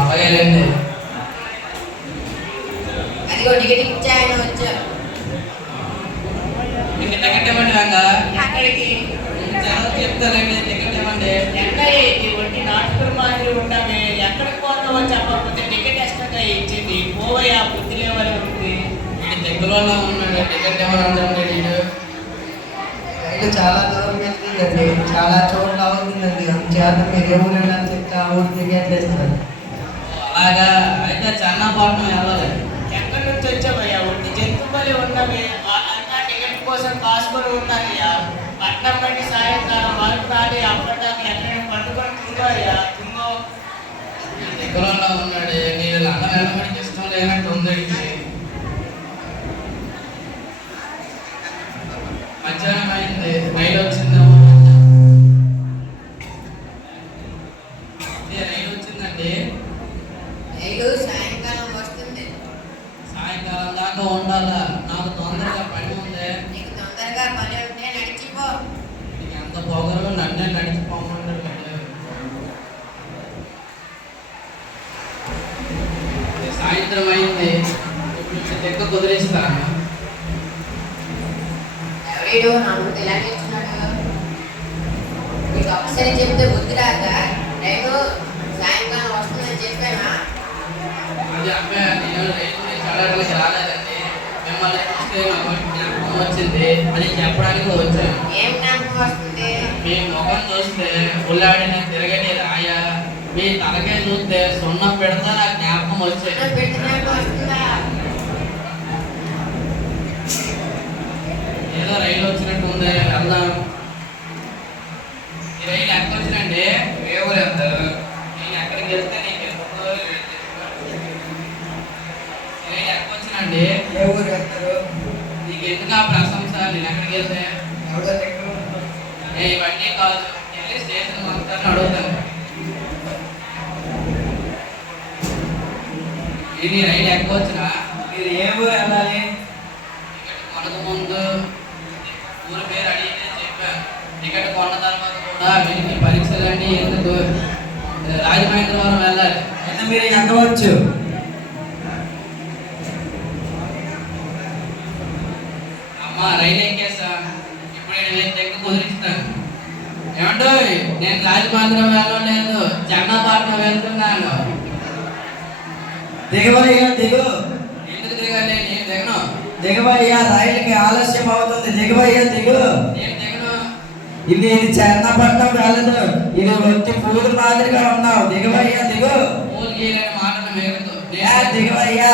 అలాగేలేండి. అదిగో టికెట్ ఇచ్చా ఆయన వచ్చారు. టికెట్ ఇవ్వండి వెంక. అక్కడికి చెప్తారండి. టికెట్ ఇవ్వండి. ఎంతయ్యేది వడ్డీ నాటుకుని మాదిరి ఉండమే. ఎక్కడికి పోతావో చెప్పకపోతే టికెట్ ఎక్స్ట్రాగా ఇచ్చింది. పోవయ్యా బుద్ధి లేవని ఉంది. వీడి దగ్గరలో ఉన్నాడు. టికెట్ ఇవ్వనంటే చాలా దూరం వెళ్తుందండి, చాలా చోట్ల అవుతుందండి. అందుచేత మీరు ఏ ఊరు వెళ్ళాలని చెప్తే ఆ ఊరు టికెట్ తెస్తారు. అలాగా అయితే చెన్నపట్నం వెళ్ళాలి. ఎక్కడి నుంచి వచ్చావయ్యా? వడ్డీ జంతువులే ఉండమే. వాళ్ళంతా టికెట్ కోసం కాసుకొని ఉన్నారయ్యా. పట్నం బట్టి సాయంకాలం వరకు రాలి అప్పటిదాకా ఎక్కడైనా పట్టుకొని తింగోయ్యా తింగో. దగ్గరలో ఉన్నాడు. మీరు లండన్ వెళ్ళడానికి ఇష్టం లేనట్టు ఉందండి. మధ్యాహ్నం అయింది. రైలు వచ్చిందేమో. రైలు వచ్చిందండి. రైలు సాయంకాలం వస్తుంది. సాయంకాలం దాకా ఉండాలా? నాకు తొందరగా పని ఉంది. నీకు తొందరగా పని ఉంటే నడిచిపో. నీకు ఎంత పొగరు నన్నే నడిచిపోమంటారు. సాయంత్రం అయింది. ఇప్పుడు లెక్క కుదిరిస్తాను. ఎవరీడు నాకు ఇలా నిల్చున్నాడు. నీకు ఒకసారి చెప్తే బుద్ధి రాక రైలు సాయంకాలం వస్తుందని చెప్పానా? అది అబ్బాయి నేను రైలు మీద చదవడానికి రాలేదండి. మిమ్మల్ని చూస్తే నాకు జ్ఞాపకం వచ్చింది అని చెప్పడానికి వచ్చాను. ఏం జ్ఞాపకం వస్తుంది? మీ ముఖం చూస్తే ఉల్లాడిన తిరగని రాయ, మీ తలకాయ చూస్తే సున్నం పెడతా నాకు జ్ఞాపకం వచ్చాయి. పెట్టినట్టు వస్తుందా? ఏదో రైలు వచ్చినట్టు ఉంది, వెళ్దాం. ఈ రైలు ఎక్కడ వచ్చినండి? ఏ ఊరు వెళ్తారు? నేను ఎక్కడికి వెళ్తే నీకు ఎందుకు? రైలు ఎక్కడ వచ్చినండి? ఏ ఊరు వెళ్తారు? నీకు ఎందుకు ఆ ప్రశంస? నేను ఎక్కడికి వెళ్తే ఎవరో దగ్గర ఉంటారు. ఇవన్నీ కాదు. వెళ్ళి స్టేషన్ మొత్తాన్ని అడుగుతాను. ఇది రైలు ఎక్కొచ్చినా మీరు ఏ ఊరు వెళ్ళాలి? టికెట్ కొనక ముందు ఊరి పేరు అడిగితే చెప్పాను. టికెట్ కొన్న తర్వాత కూడా వీరికి పరీక్షలన్నీ ఎందుకు రాజమహేంద్రవరం వెళ్ళాలి. అయితే మీరు ఎక్కవచ్చు. అమ్మ రైలు ఎక్కేసా. ఇప్పుడు నేను దగ్గర కుదిరిస్తాను. ఏమంటో నేను రాజమహేంద్రం వెళ్ళలేదు, చెన్నపట్నం వెళ్తున్నాను. దిగవయ్యా, దిగు. ఎందుకు దిగాలి? నేను దిగను. దిగవయ్యా, రైలుకి ఆలస్యం అవుతుంది. దిగవయ్యా, దిగు. నేను దిగను. ఇది చెన్నపట్నం వెళ్ళదు. ఇది వచ్చి పూలు మాదిరిగా ఉన్నావు. దిగవయ్యా, దిగు. పూలు గీయలేని మాటలు మేరకు దిగవయ్యా.